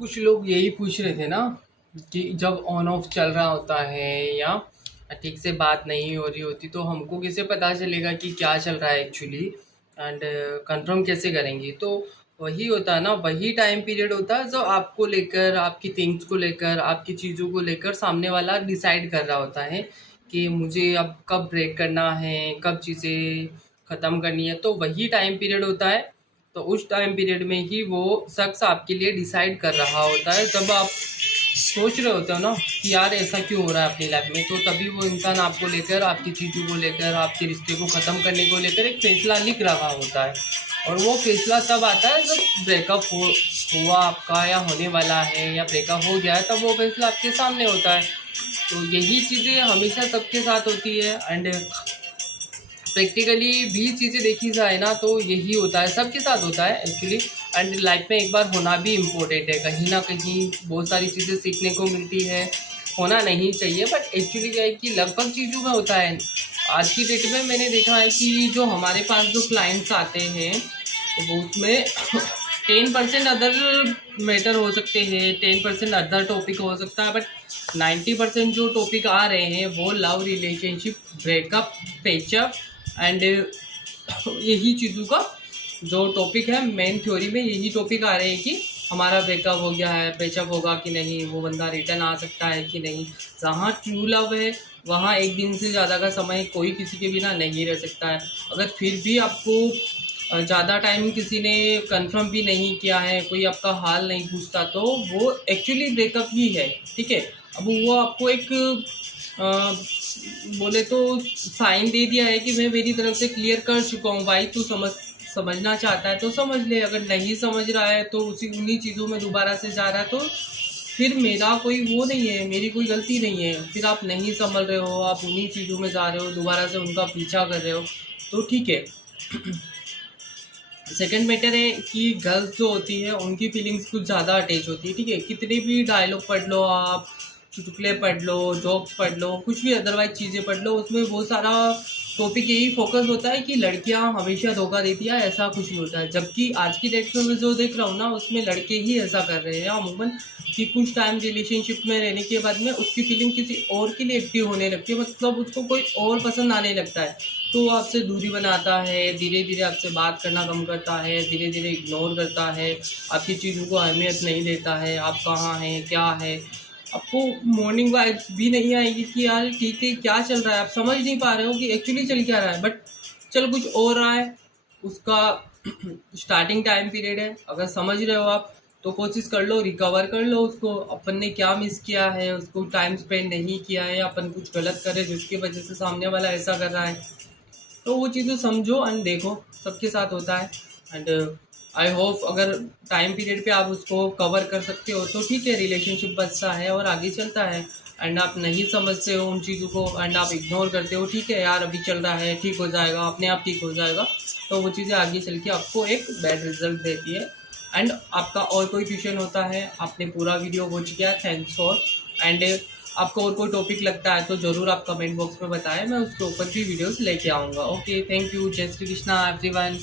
कुछ लोग यही पूछ रहे थे ना कि जब ऑन ऑफ चल रहा होता है या ठीक से बात नहीं हो रही होती तो हमको कैसे पता चलेगा कि क्या चल रहा है एक्चुअली एंड कंफर्म कैसे करेंगे। तो वही होता है ना, वही टाइम पीरियड होता है जो आपको लेकर, आपकी थिंग्स को लेकर, आपकी चीज़ों को लेकर सामने वाला डिसाइड कर रहा होता है कि मुझे अब कब ब्रेक करना है, कब चीज़ें ख़त्म करनी है। तो वही टाइम पीरियड होता है। तो उस टाइम पीरियड में ही वो शख्स आपके लिए डिसाइड कर रहा होता है। जब आप सोच रहे होते हो ना कि यार ऐसा क्यों हो रहा है अपनी लाइफ में, तो तभी वो इंसान आपको लेकर, आपकी चीज़ों को लेकर, आपके रिश्ते को ख़त्म करने को लेकर एक फ़ैसला लिख रहा होता है। और वो फ़ैसला तब आता है जब ब्रेकअप हुआ आपका, या होने वाला है, या ब्रेकअप हो गया है, तब वो फ़ैसला आपके सामने होता है। तो यही चीज़ें हमेशा सबके साथ होती है एंड प्रैक्टिकली भी चीज़ें देखी जाए ना तो यही होता है, सबके साथ होता है एक्चुअली। एंड लाइफ में एक बार होना भी इम्पोर्टेंट है, कहीं ना कहीं बहुत सारी चीज़ें सीखने को मिलती है। होना नहीं चाहिए बट एक्चुअली क्या है कि लगभग चीज़ों में होता है। आज की डेट में मैंने देखा है कि जो हमारे पास जो क्लाइंट्स आते हैं तो वो उसमें 10% अदर मैटर हो सकते हैं, 10% अदर टॉपिक हो सकता है, बट 90% जो टॉपिक आ रहे हैं वो love, relationship, breakup, patch-up and यही चीज़ों का जो टॉपिक है, मेन थ्योरी में यही टॉपिक आ रहे हैं कि हमारा ब्रेकअप हो गया है, ब्रेकअप होगा कि नहीं, वो बंदा रिटर्न आ सकता है कि नहीं। जहाँ ट्रू लव है वहाँ एक दिन से ज़्यादा का समय कोई किसी के बिना नहीं रह सकता है। अगर फिर भी आपको ज़्यादा टाइम किसी ने कंफर्म भी नहीं किया है, कोई आपका हाल नहीं पूछता, तो वो एक्चुअली ब्रेकअप ही है। ठीक है, अब वो आपको एक अ, बोले तो साइन दे दिया है कि मैं मेरी तरफ से क्लियर कर चुका हूँ भाई, तू समझना चाहता है तो समझ ले, अगर नहीं समझ रहा है तो उसी उन्हीं चीज़ों में दोबारा से जा रहा है, तो फिर मेरा कोई वो नहीं है, मेरी कोई गलती नहीं है। फिर आप नहीं समझ रहे हो, आप उन्हीं चीज़ों में जा रहे हो, दोबारा से उनका पीछा कर रहे हो, तो ठीक है। सेकंड मैटर है कि गर्ल्स जो होती है उनकी फीलिंग्स कुछ ज़्यादा अटैच होती है। ठीक है, कितने भी डायलॉग पढ़ लो आप, चुटकुले पढ़ लो, जोक्स पढ़ लो, कुछ भी अदरवाइज चीज़ें पढ़ लो, उसमें बहुत सारा टॉपिक यही फोकस होता है कि लड़कियां हमेशा धोखा देती है, ऐसा कुछ नहीं होता है। जबकि आज की डेट में मैं जो देख रहा हूँ ना, उसमें लड़के ही ऐसा कर रहे हैं अमूमन, कि कुछ टाइम रिलेशनशिप में रहने के बाद में उसकी फीलिंग किसी और के लिए एक्टिव होने लगती है, मतलब उसको कोई और पसंद आने लगता है, तो वो आपसे दूरी बनाता है, धीरे धीरे आपसे बात करना कम करता है, धीरे धीरे इग्नोर करता है, आपकी चीज़ों को अहमियत नहीं देता है, आप कहाँ हैं, क्या है। आपको मॉर्निंग वाइब्स भी नहीं आएगी कि यार ठीक है क्या चल रहा है, आप समझ नहीं पा रहे हो कि एक्चुअली चल क्या रहा है, बट चल कुछ और रहा है। उसका स्टार्टिंग टाइम पीरियड है, अगर समझ रहे हो आप तो कोशिश कर लो, रिकवर कर लो उसको, अपन ने क्या मिस किया है, उसको टाइम स्पेंड नहीं किया है, अपन कुछ गलत करे जिसकी वजह से सामने वाला ऐसा कर रहा है, तो वो चीज़ें समझो एंड देखो, सबके साथ होता है। एंड आई होप अगर टाइम पीरियड पे आप उसको कवर कर सकते हो तो ठीक है, रिलेशनशिप बचता है और आगे चलता है। एंड आप नहीं समझते हो उन चीज़ों को एंड आप इग्नोर करते हो, ठीक है यार अभी चल रहा है, ठीक हो जाएगा, अपने आप ठीक हो जाएगा, तो वो चीज़ें आगे चल के आपको एक बैड रिजल्ट देती है। एंड आपका और कोई क्वेश्चन होता है, आपने पूरा वीडियो वॉच किया, थैंक्स फॉर। एंड आपको और कोई टॉपिक लगता है तो ज़रूर आप कमेंट बॉक्स में बताएं, मैं उसके ऊपर भी वीडियोस लेके आऊँगा। ओके, थैंक यू, जय श्री कृष्णा एवरीवन।